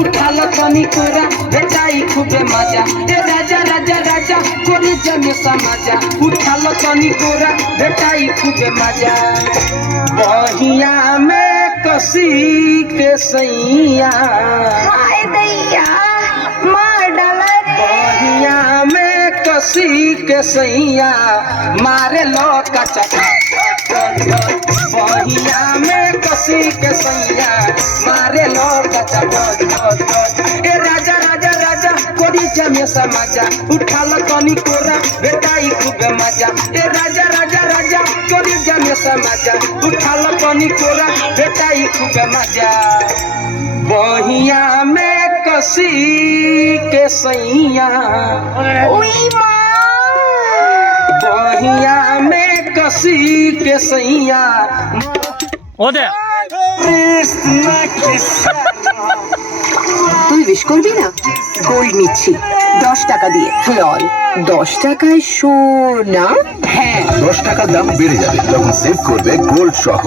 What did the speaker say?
উঠালো তনি কোরা বেটাই খুবে মজা এ রাজা রাজা রাজা করে জমে সমাজা উঠালো তনি কোরা বেটাই খুবে মজা बहिया में कसी के सैया हाय दैया मार डाला रे बहिया में कसी के सैया मारे लो कचा बहिया में कसी के सैया मारे लो कचा ए राजा राजा राजा कोरी जमे समाजा उठा लो तनी कोरा बेटाई खूब मजा ए राजा राजा राजा कोरी जमे समाजा उठा लो तनी कोरा बेटाई खूब मजा बहिया में कसी के सैया उई माँ बहिया में कसी के सैया ওদের তুই উইশ করবি না গোল্ড নিচ্ছি 10 টাকা দিয়ে লল 10 টাকায় সোনা হ্যাঁ 10 টাকা দাম বেড়ে যাবে যখন সেভ করবে গোল্ড সহ